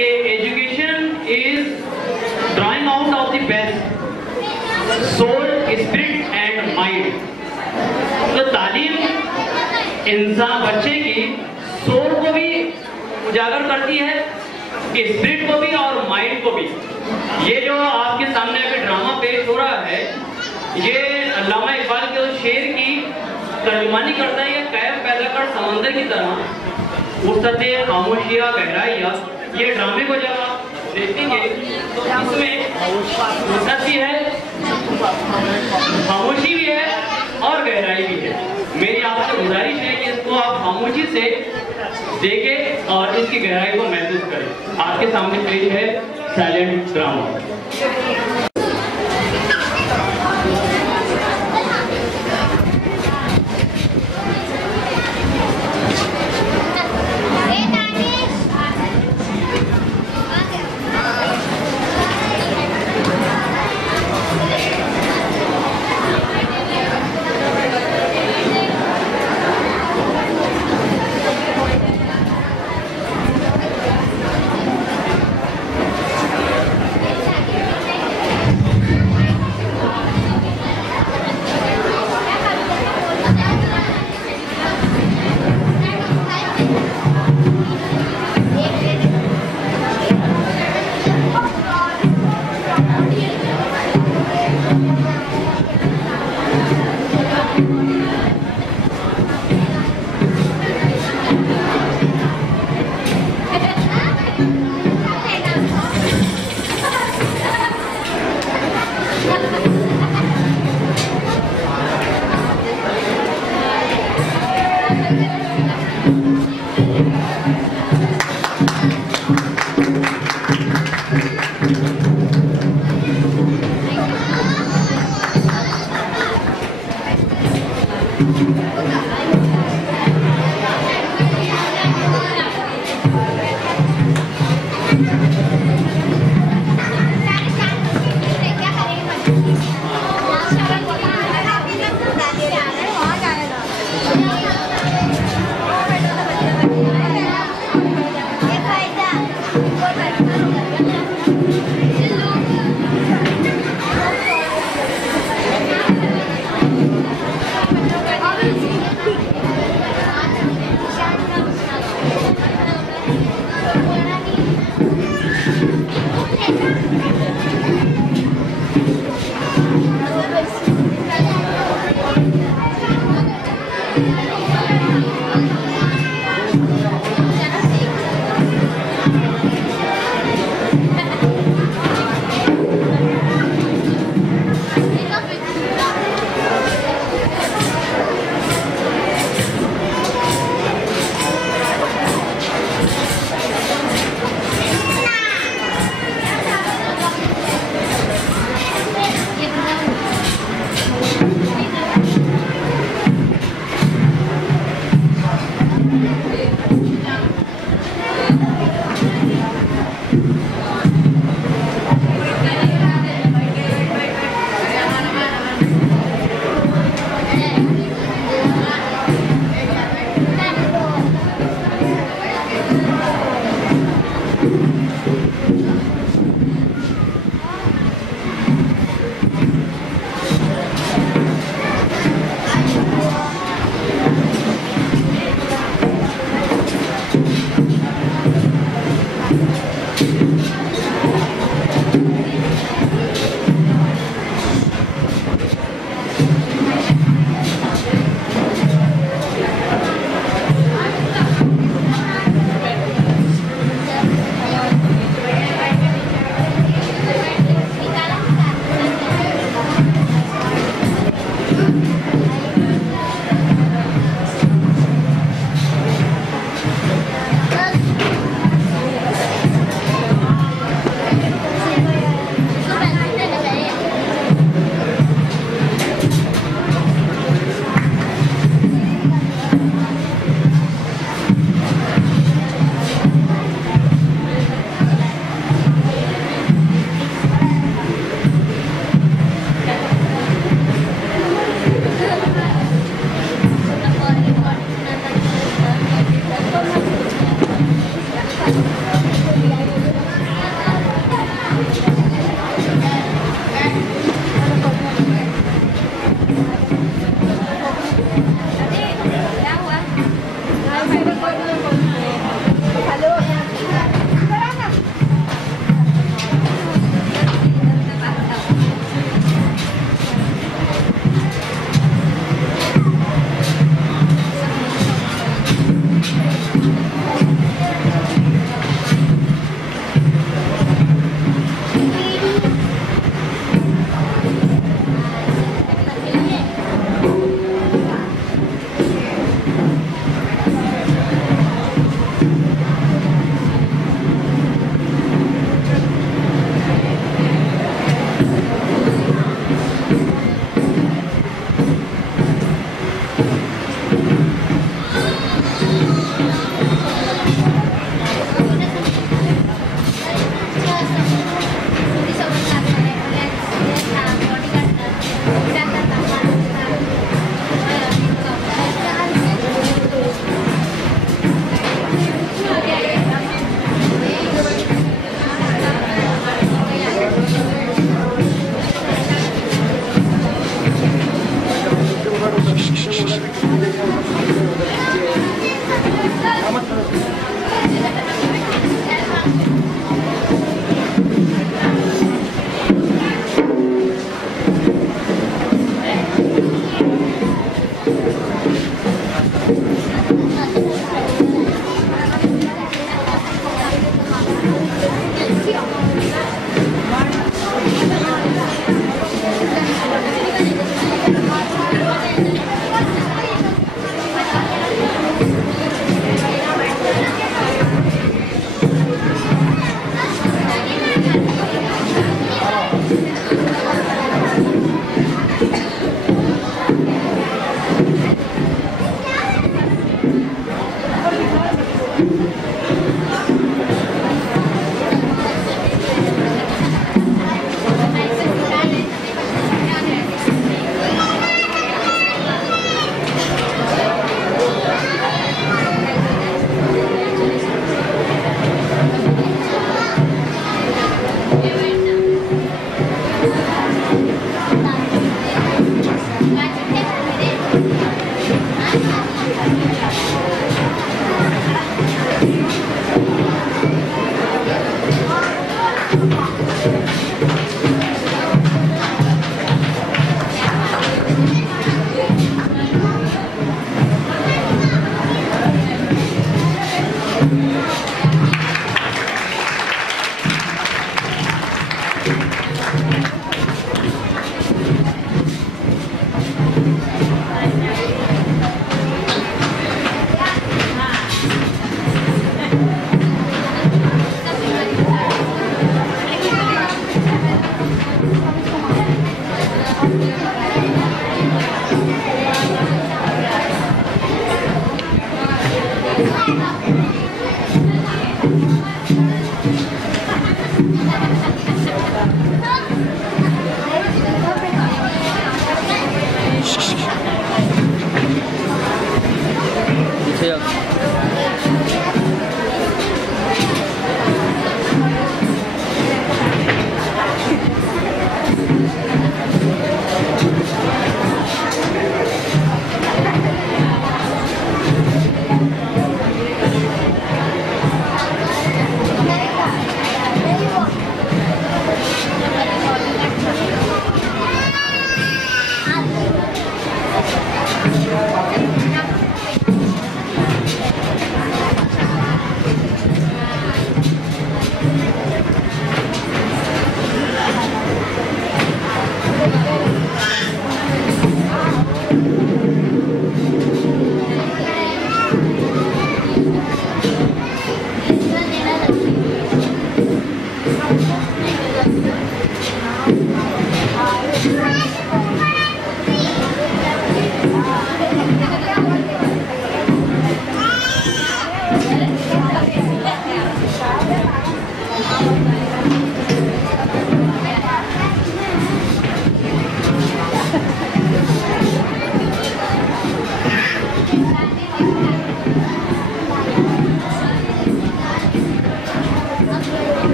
कि education is drawing out of the best soul, spirit and mind. तो तालीम इंसान बच्चे की सोल को भी उजागर करती है, स्पिरिट को भी और माइंड को भी। ये जो आपके सामने अभी ड्रामा पेश हो रहा है, ये अल्लामा इकबाल के उस शेर की तर्जुमानी करता है, ये कैफ पैदा कर समंदर की तरह उठते खामोशियाँ गहराइयाँ। ये ड्रामे को जब आप देखेंगे तो इसमें फुर्सत भी है, खामोशी भी है और गहराई भी है। मेरी आपसे गुजारिश है कि इसको आप खामोशी से देखें और इसकी गहराई को महसूस करें। आपके सामने पेश है साइलेंट ड्रामा।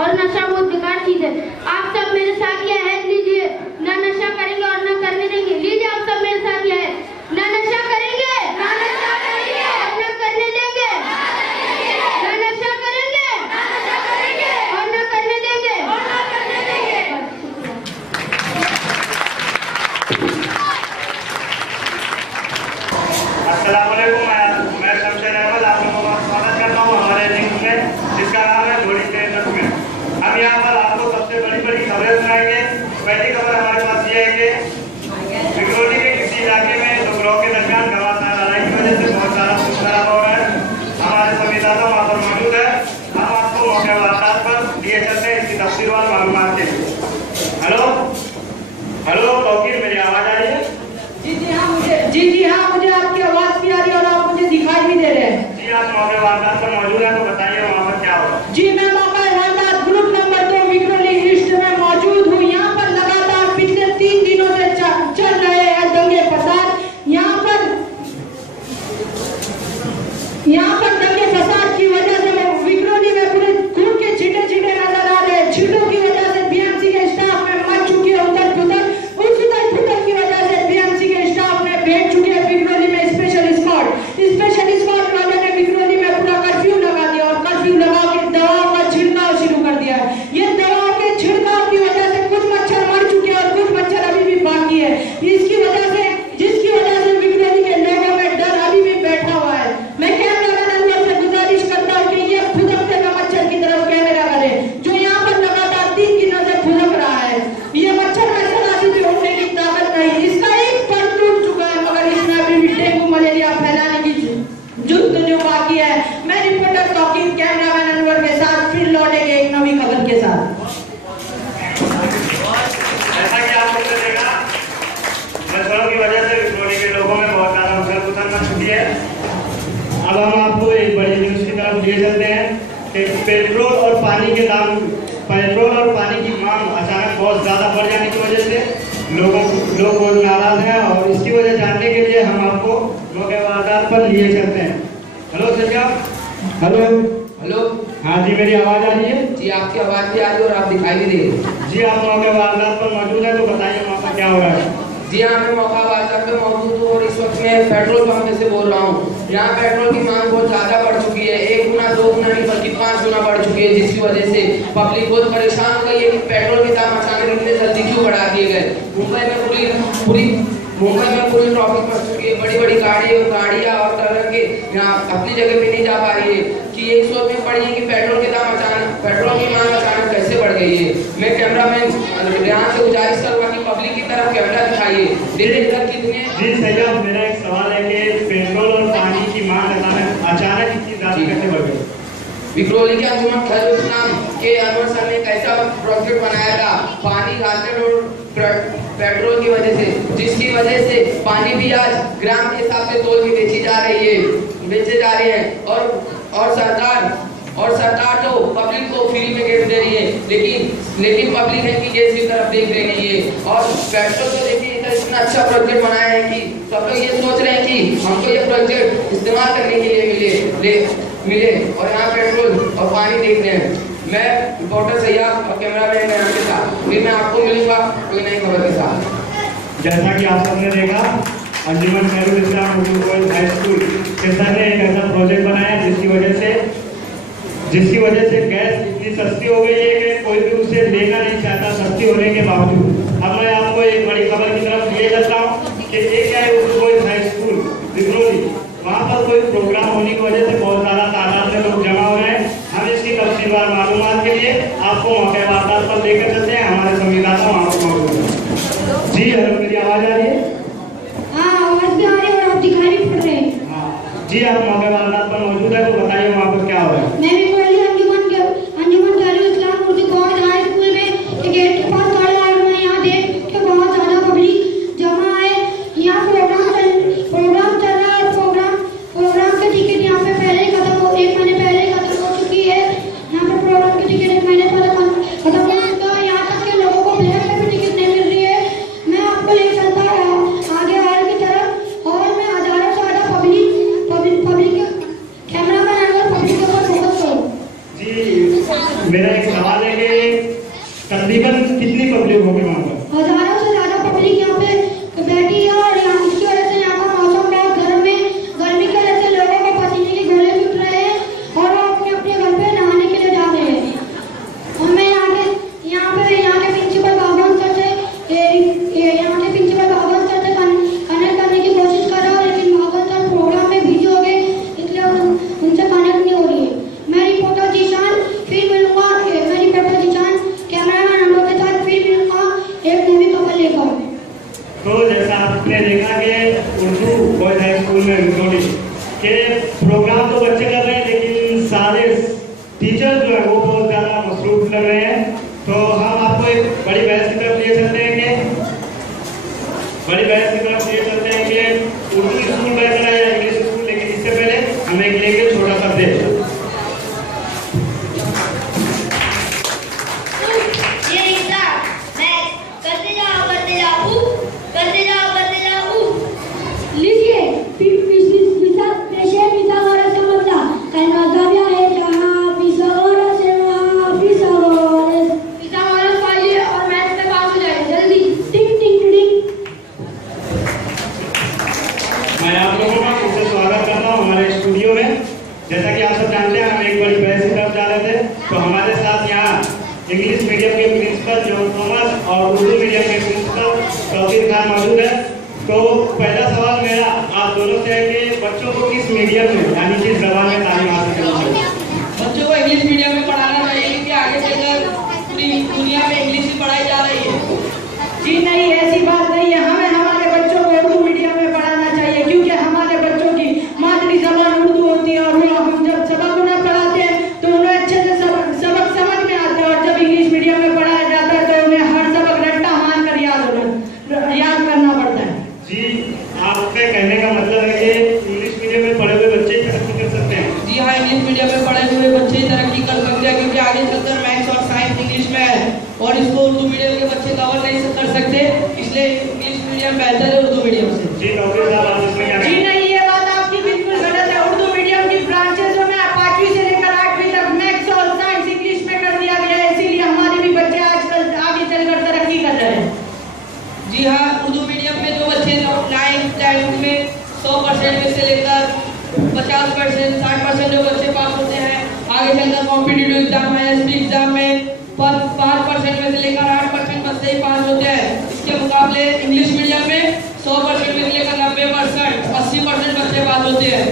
और नशा बहुत बेकार चीज है। आप सब मेरे साथ यह है लीजिए, ना नशा करेंगे और ना करने देंगे। लीजिए आप सब मेरे साथ यह है, ना नशा करेंगे, ना नशा करेंगे और ना करने देंगे, ना नशा करेंगे, ना नशा करेंगे और ना करने देंगे, और ना करने देंगे। अस्सलाम वालेकुम, मैं शमशेर अहमद आप लोगों का स्वागत करता हूँ हमारे लिंक में, जिसका नाम है थोड़ी देर में। हम यहाँ पर आपको सबसे बड़ी बड़ी खबरें सुनाएंगे। पहली खबर हमारे पास ये है कि विक्रोली के किसी इलाके में दो ग्रोह के दरमियान घमासान लड़ाई की वजह से बहुत सारा खून खराब हो रहा है। हमारे संविधाता वहाँ पर मौजूद है। हम आपको मौके वारदात पर लिए चलते हैं इसकी तफसीलवार मालूमात के लिए। हेलो हेलो तौकीर, मेरी आवाज़ आ रही है? जी हाँ, मुझे आपकी आवाज़ भी आ रही है और आप मुझे दिखाई भी दे रहे हैं। जी, आप मौके वारदात पर मौजूद हैं, तो बताइए वहाँ पर क्या हो रहा है? जी, मैं मौका वारदात ग्रुप नंबर 2 विक्रोली ईस्ट में मौजूद हूँ। यहाँ पर लगातार पिछले 3 दिनों से चल रहे हैं दंगे फसाद। यहाँ पर दंगे फसाद की वजह से विक्रोली में पूरे खून के छींटे छींटे नजर आ रहे हैं। छींटों की वजह से बीएमसी के स्टाफ में मच चुकी है उथल पुथल। उस उथल पुथल की वजह से बीएमसी के स्टाफ में भेज चुके हैं विक्रोली में स्पेशल स्क्वाड वालों ने विक्रोली में पूरा कर्फ्यू लगा दिया और कर्फ्यू लगा के दवाओं का छिड़काव शुरू कर दिया है। ये दवाओं के छिड़काव की वजह से कुछ मच्छर मर चुके हैं और कुछ मच्छर अभी भी बाकी है। जिसकी वजह से विक्रोली के लोगों में डर अभी भी बैठा हुआ है। मैं कैमरामैन अनवर से गुजारिश करता हूँ कि ये फुदकते हुए मच्छर की तरफ कैमरा करे, जो यहाँ पर लगातार 3 दिनों से फुदक रहा है। ये मच्छर में सरासी भी उड़ने की ताकत नहीं, इसका एक पर टूट चुका है, मगर इसमें अभी भी डेंगू मलेरिया फैलाने की जो बाकी है। मैं रिपोर्टर तौकीर कैमरामैन अनवर के साथ फिर लौटेंगे एक नवी खबर के साथ। जैसा कि आप लोगों ने देखा, मच्छरों की वजह से विक्रोली के लोगों में बहुत ज्यादा उथल पुथल मच चुकी है। अब हम आपको एक बड़ी न्यूज की तरफ ले चलते हैं कि पेट्रोल और पानी की मांग अचानक बहुत ज्यादा बढ़ जाने की वजह से लोग बहुत नाराज हैं, और इसकी वजह जानने के लिए हम आपको मौके वारदात पर लिए चलते हैं। हेलो सर, हेलो हेलो, हाँ जी, मेरी आवाज़ आ रही है? जी आपकी आवाज़ भी आ रही है और आप दिखाई भी दे रहे हैं। जी, आप मौके वारदात पर मौजूद है, तो बताइए वहाँ पर क्या हो रहा है? जी हाँ, मैं मौका वारदात पे मौजूद हूँ और इस वक्त मैं पेट्रोल पंप से बोल रहा हूँ। यहाँ पेट्रोल की मांग बहुत ज़्यादा बढ़ चुकी है, 1 गुना 2 गुना नहीं बल्कि 5 गुना बढ़ चुकी है, जिसकी वजह से पब्लिक बहुत परेशान हो गई है कि पेट्रोल के दाम अचानक इतने जल्दी क्यों बढ़ा दिए गए। मुंबई में पूरी ट्रैफिक फंस चुकी है। बड़ी बड़ी गाड़ियाँ और तरह के यहाँ अपनी जगह पे नहीं जा पा रही है कि यही सोच में पड़ी है कि पेट्रोल की मांग अचानक कैसे बढ़ गई है। मैं कैमरामैन यहाँ से गुजारिश करूँगा कि पब्लिक की तरफ कैमरा दिखाइए। इधर कितने जी सैयद, मेरा एक सवाल है कि पेट्रोल और पानी की मांग अचानक इतनी ज्यादा कैसे बढ़ गई? विक्रोली के अंजुमन खैरुल इस्लाम के अनवर सर ने कैसा प्रोजेक्ट बनाया था पानी घाटे और पेट्रोल की वजह से, जिसकी वजह से पानी भी आज ग्राम के हिसाब से तोल के बेचे जा रहे हैं और सरकार तो पब्लिक को फ्री में गैस दे रही है, लेकिन पब्लिक है कि गैस की तरफ देख रही नहीं है। और पेट्रोल तो देखिए इतना अच्छा प्रोजेक्ट बनाया है कि सब लोग ये सोच रहे हैं कि हमको ये प्रोजेक्ट इस्तेमाल करने के लिए मिले और यहाँ पेट्रोल और पानी देख रहे हैं। मैं रिपोर्टर सैयद और कैमरामैन मैम के साथ, फिर मैं आपको मिलूंगा कोई नई खबर के साथ। जैसा कि आप सबने देखा, अंजुमन खैरुल इस्लाम उर्दू बॉयज हाई स्कूल के सर ने एक ऐसा प्रोजेक्ट बनाया जिसकी वजह से जिसकी वजह से गैस इतनी सस्ती हो गई है कि कोई भी उसे लेना नहीं चाहता सस्ती होने के बावजूद। अब मैं आपको एक बड़ी खबर की तरफ ले जाता हूँ कि एक है Urdu boys high school Vikhroli, वहाँ पर कोई प्रोग्राम होने की वजह से बहुत ज़्यादा तादाद में लोग जमा हो रहे हैं। हम इसकी तफसीलवार मालूमात के लिए आपको मौके वारदात पर लेकर चलते हैं। हमारे संविधाता वहाँ पर मौजूद है। जी हेलो, मेरी आवाज़ आ रही है? हाँ, आवाज भी आ रही है और आप दिखाई भी पड़ रहे हैं। हाँ जी, आप मौके वारदात पर मौजूद है, तो बताइए वहाँ पर क्या हो रहा है? मैं भी अंजुमन दारुल इस्लाम उर्दू बॉयज हाई स्कूल में गेट के पास खड़ा हूं और मैं यहाँ देख के बहुत ज्यादा पब्लिक जमा है। यहाँ प्रोग्राम चल रहा है और प्रोग्राम की टिकट यहाँ पे पहले ही खत्म हो, 1 महीने पहले ही खत्म हो चुकी है। यहाँ पे प्रोग्राम की टिकट 1 महीने पहले खत्म हो चुका है। यहाँ तक के लोगों को ब्लैक में भी टिकट नहीं मिल रही है। मैं आपको ले चलता हूँ आगे हॉल की तरफ और मैं हजारों से ज्यादा पब्लिक कैमरामैन और पब्लिक के ऊपर फोकस करूँ। जी मेरा एक सवाल है कि तकरीबन कितनी पब्लिक होगी वहाँ पर? हजारों से ज्यादा पब्लिक यहाँ पे बैठी है और यहाँ इसकी वजह से यहाँ का मौसम बहुत गर्मी की वजह से लोगों को पसीने के गोले भी उठ रहे हैं और वो अपने अपने घर पे नहाने के लिए जा रहे हैं। और मैं यहाँ के प्रिंसिपल बाबन सर से कनेक्ट करने की कोशिश कर रहा हूँ, लेकिन बाबन सर प्रोग्राम में बिजी हो गए, इसलिए उनसे कनेक्ट नहीं हो रही है। मैं रिपोर्टर जीशान फिर मिलूंगा, कैमरामैन हम लोग के साथ फिर मिलूंगा एक मूवी कवर लेकर। तो जैसा आपने देखा कि उर्दू बॉयज हाई स्कूल में विक्रोली के प्रोग्राम तो बच्चे कर रहे हैं, लेकिन सारे टीचर जो है वो बहुत ज़्यादा मसरूफ लग रहे हैं। तो हम आपको एक बड़ी बहस की तरफ ले चलते हैं कि उर्दू स्कूल बेहतर है या इंग्लिश स्कूल, लेकिन इससे पहले हम एक लेंगे छोटा सा ब्रेक। जैसा कि आप सब जानते हैं, हम एक बड़ी बहस की तरफ जा रहे थे, तो हमारे साथ यहाँ इंग्लिश मीडियम के प्रिंसिपल जॉन थॉमस और उर्दू मीडियम के प्रिंसिपल तौकीर खान मौजूद है। तो पहला सवाल मेरा आप दोनों से है कि बच्चों को किस मीडियम में यानी किस जबान में तालीम हासिल करनी चाहिए? बच्चों को इंग्लिश मीडियम में पढ़ाना चाहिए, क्योंकि आगे चलकर पूरी दुनिया में इंग्लिश ही पढ़ाई जा रही है। जी नहीं, ऐसी बात नहीं है। हमें हमारे बच्चों को उर्दू मीडियम में पढ़ाना चाहिए, क्योंकि हमारे बच्चों की मादरी जबान उर्दू होती है और हम जब सबक उन्हें पढ़ाते हैं तो उन्हें अच्छे से सबक समझ में आते हैं, और जब इंग्लिश मीडियम में पढ़ाया जाता है तो उन्हें हर सबक रट्टा मार कर याद करना पड़ता है। जी, आपके कहने का मतलब है कि इंग्लिश मीडियम में पढ़े हुए बच्चे तरक्की कर सकते हैं? जी हाँ, इंग्लिश मीडियम में पढ़े हुए बच्चे तरक्की कर सकते हैं, क्योंकि आगे चलकर मैथ्स और साइंस इंग्लिश में है और इसको उर्दू मीडियम के बच्चे कवर नहीं कर सकते, इसलिए इंग्लिश मीडियम बेहतर है उर्दू मीडियम से। जी डॉक्टर साहब, आप इसमें क्या जी नहीं, ये बात आपकी बिल्कुल गलत है। उर्दू मीडियम की ब्रांचेस में 5वीं से लेकर 8वीं तक मैथ्स और साइंस इंग्लिश में कर दिया गया है, इसीलिए हमारे भी बच्चे आजकल आगे चलकर तरक्की कर रहे हैं। जी हाँ, उर्दू मीडियम में जो बच्चे 9th 10th में 100% में से लेकर 50% 60% जो बच्चे पास होते हैं, आगे चलकर कॉम्पिटिटिव एग्जाम है, एसपी एग्जाम में 5% में से लेकर 8% बच्चे ही पास होते हैं। इसके मुकाबले इंग्लिश मीडियम में 100% में से लेकर 90% 80% बच्चे पास होते हैं।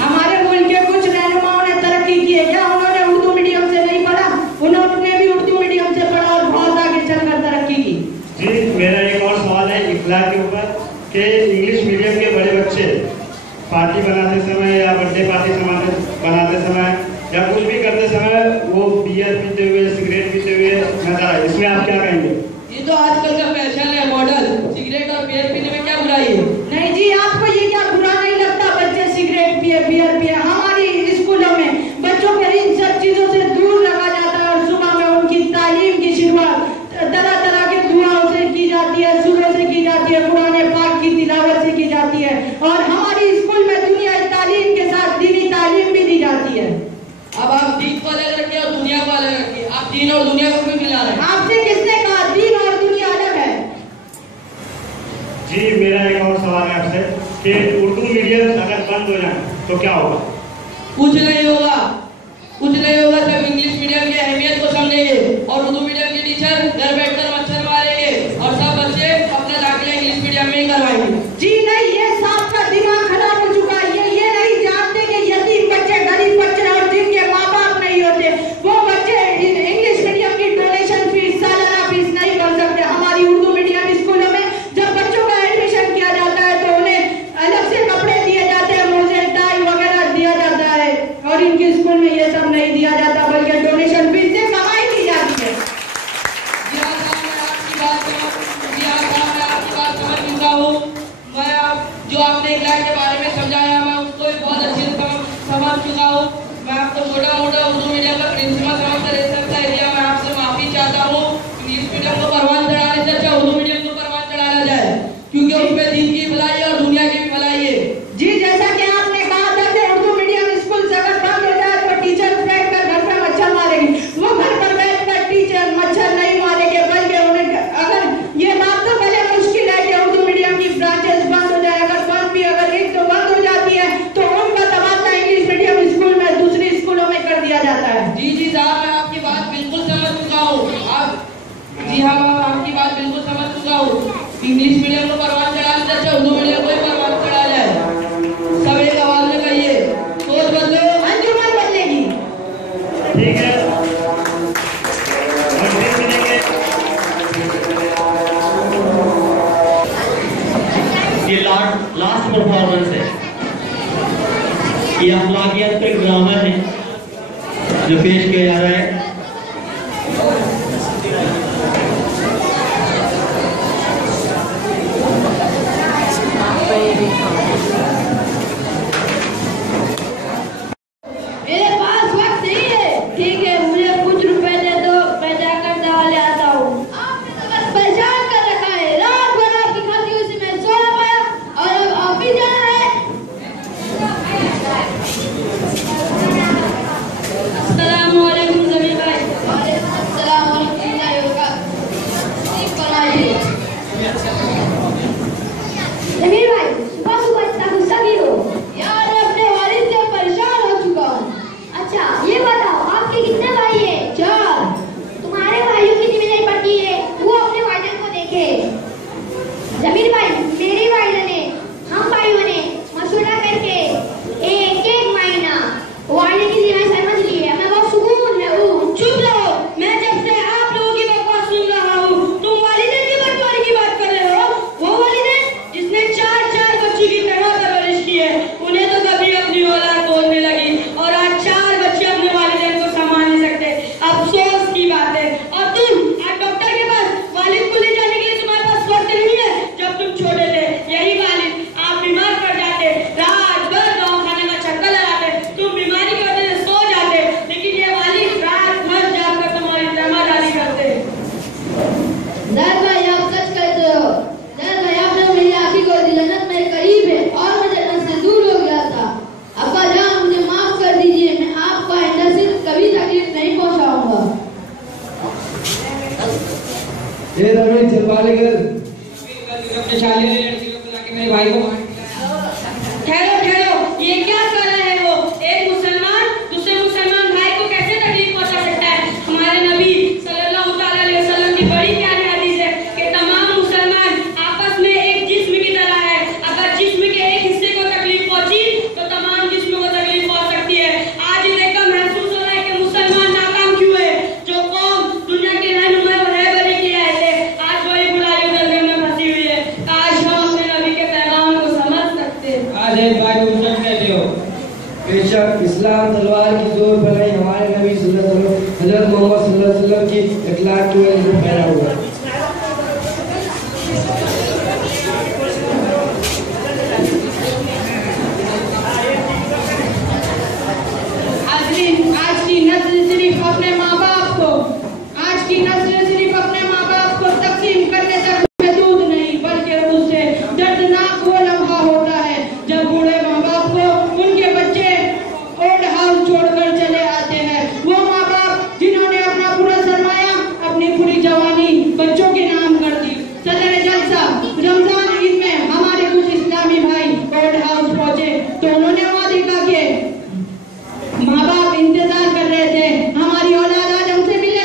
हमारे मुल्क के कुछ रहनुमाओं ने तरक्की की है क्या? उन्होंने उर्दू मीडियम से नहीं पढ़ा, उन्होंने भी उर्दू मीडियम से पढ़ा और बहुत आगे चलकर तरक्की की। जी, मेरा एक और सवाल है इखलाक के ऊपर कि इंग्लिश मीडियम के बड़े बच्चे पार्टी बनाते समय या बर्थडे पार्टी बनाते समय या कुछ भी करते समय वो बियर पीते हुए, सिगरेट पीते हुए नजर आए, इसमें आप क्या कहेंगे? ये तो आजकल का फैशन है, मॉडल। सिगरेट और बियर पीने में क्या बुराई है? नहीं जी, आपको ये क्या बुरा नहीं लगता बच्चे सिगरेट पिए, बियर पिए? हमारी स्कूलों में बच्चों को इन सब चीजों से दूर रखा जाता है और सुबह में उनकी तालीम की शुरुआत तरह तरह के दुआओं से की जाती है, सुबह से की जाती है, कुरान पाक की तिलावत से की जाती है, और हमारी स्कूल में दुनियाई तालीम के साथ दीनी तालीम भी दी जाती है। अब आप दीन को अलग रखिए और दुनिया को अलग रखिए, आप दीन और दुनिया को भी मिला रहे हैं। आपसे किसने कहा दीन और दुनिया अलग है? जी, मेरा एक और सवाल है आपसे कि उर्दू मीडियम अगर बंद हो जाए तो क्या होगा? कुछ नहीं होगा, कुछ नहीं होगा। हाँ, आपकी बात बिल्कुल समझ चुका हूँ। इंग्लिश मीडियम को परवान चढ़ाने से अच्छा उर्दू मीडियम को ही परवान चढ़ा जाए। सब एक आवाज में कहिए, सोच बदलो, अंजुमन बदलेगी। ठीक है, ये लास्ट परफॉर्मेंस है। ये अखलाकियात पे ड्रामा है जो पेश किया जा रहा है। मेरे पास वक्त नहीं है। ठीक है, मुझे कुछ रुपए दे दो, मैं जाकर दवा ले आता हूँ। आपने तो बस परेशान कर रखा है। रात भर आपकी खाती हुई से मैं सो ना पाया और अब आप भी जाना है। अस्सलाम वालेकुम जमीर भाई। वालेकुम अस्सलाम व रहमतुल्लाहि व बरकातहू। जमीर भाई, सुबह सुबह इतना गुस्सा क्यों हो? यार, अपने वालिद से परेशान हो चुका हूँ। अच्छा, ये बताओ आपके कितने भाई हैं? 4। तुम्हारे भाइयों की जिम्मेदारी पड़ती है वो अपने वालिद को देखे। जमीर भाई, मेरे वालिद ने, हम भाइयों ने मशवरा करके एक महीना वालिद की जिम्मेदारी समझ ली है। मैं बहुत सुकून में हूँ। चुप रहो, मैं जब से आप लोगों की बकवास सुन रहा हूँ। तुम वालिदैन की बंटवारे की बात कर रहे हो। वो वालिदैन जिसने 4 बच्चों की तरह परवरिश की है, उन्हें तो कभी अपनी औलाद बोलने लगी और आज 4 बच्चे अपने वालिदैन को संभाल नहीं सकते। अफसोस की बात है। और तुम आज डॉक्टर के पास वालिद को ले जाने के लिए तुम्हारे पास वक्त नहीं है। जब तुम छोटे थे, यही वालिद आप बीमार पड़ जाते, रात भर दवाखाने में चक्कर लगाते, तुम बीमारी की वजह से सो जाते, लेकिन ये वालिद रात भर जाकर तुम्हारी जिम्मेदारी करते। भाई, आप सच कहते हो। भाई, आपने मेरी आंखी को जन्नत में करीब है और मैं जन्नत से दूर हो गया था। अब्बा जान, मुझे माफ कर दीजिए। मैं आपको आइंदा से कभी तकलीफ नहीं पहुंचाऊंगा। ये रमेश जलवाले कर अपने शादी वाली लड़की को बुला के मेरे भाई को मार दिया। ठहरो, ये क्या कर रहे हैं वो? एक मुसलमान दूसरे मुसलमान भाई को कैसे तकलीफ पहुंचा सकता है? हमारे नबी सल्लल्लाहु अलैहि वसल्लम की बड़ी प्यारी हदीस है कि तमाम मुसलमान आपस में एक जिस्म की तरह है। अगर जिस्म के एक हिस्से को तकलीफ पहुंची तो तमाम जिस्म को तकलीफ पहुंच सकती है। आज देखकर महसूस हो रहा है कि मुसलमान नाकाम क्यों है। जो कौम दुनिया के रहनुमा और रहबरी किए आए थे, आज वही बुराई दलदल में फंसी हुई है। काश हम अपने नबी के पैगाम को समझ सकते। आज एक भाई तुम सच कहते हो। बेशक इस्लाम तलवार की जोर पर नहीं, हमारे नबी सल्लल्लाहु अलैहि वसल्लम हजरत मोहम्मद सल्लल्लाहु अलैहि वसल्लम की इखलाक की वजह से पैदा हुआ। आज की नस्ल सिर्फ अपने माँ बाप को तकसीम करने तक महदूद नहीं, बल्कि उससे दर्दनाक वो लम्हा होता है जब बूढ़े माँ बाप को उनके बच्चे ओल्ड हाउस छोड़कर चले आते हैं। वो माँ बाप जिन्होंने अपना पूरा सरमाया, अपनी पूरी जवानी बच्चों के नाम कर दी। सदर जलसा रमजान ईद में हमारे कुछ इस्लामी भाई ओल्ड हाउस पहुंचे तो उन्होंने वहाँ देखा कि माँ बाप इंतजार कर रहे थे, हमारी औलाद आज हमसे मिलने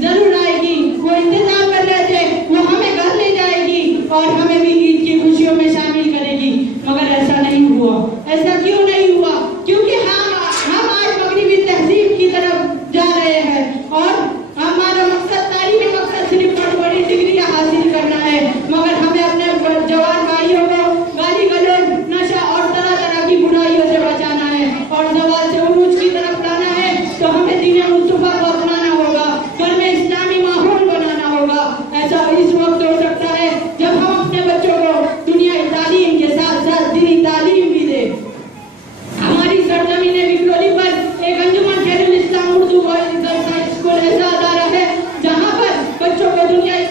जरूर आएगी। वो इंतजार कर रहे थे, वो हमें घर ले जाएगी और हमें भी ईद की खुशियों में शामिल करेगी। मगर ऐसा नहीं हुआ। ऐसा क्यों नहीं हुआ? क्योंकि हम आज मगरिबी तहजीब की तरफ जा रहे हैं और हमारा मकसद, तालीमी मकसद सिर्फ बड़ी डिग्रियां हासिल करना है। मगर हमें अपने जवान भाइयों को गाली गलौज, नशा और तरह तरह की बुराइयों से बचाना है और ज़वाल से उरूज की तरफ लाना है। तो हमें दीन मुस्तफा को अपनाना होगा, घर में इस्लामी माहौल बनाना होगा। ऐसा इस वक्त हो सकता है जब हम अपने बच्चों को दुनियाई तालीम के साथ साथ दीनी तालीम भी दें। हमारी सरजमीन विक्रोली पर एक अंजुमन खैरुल इस्लाम उर्दू स्कूल ऐसा अदारा है जहाँ पर बच्चों को दुनियाई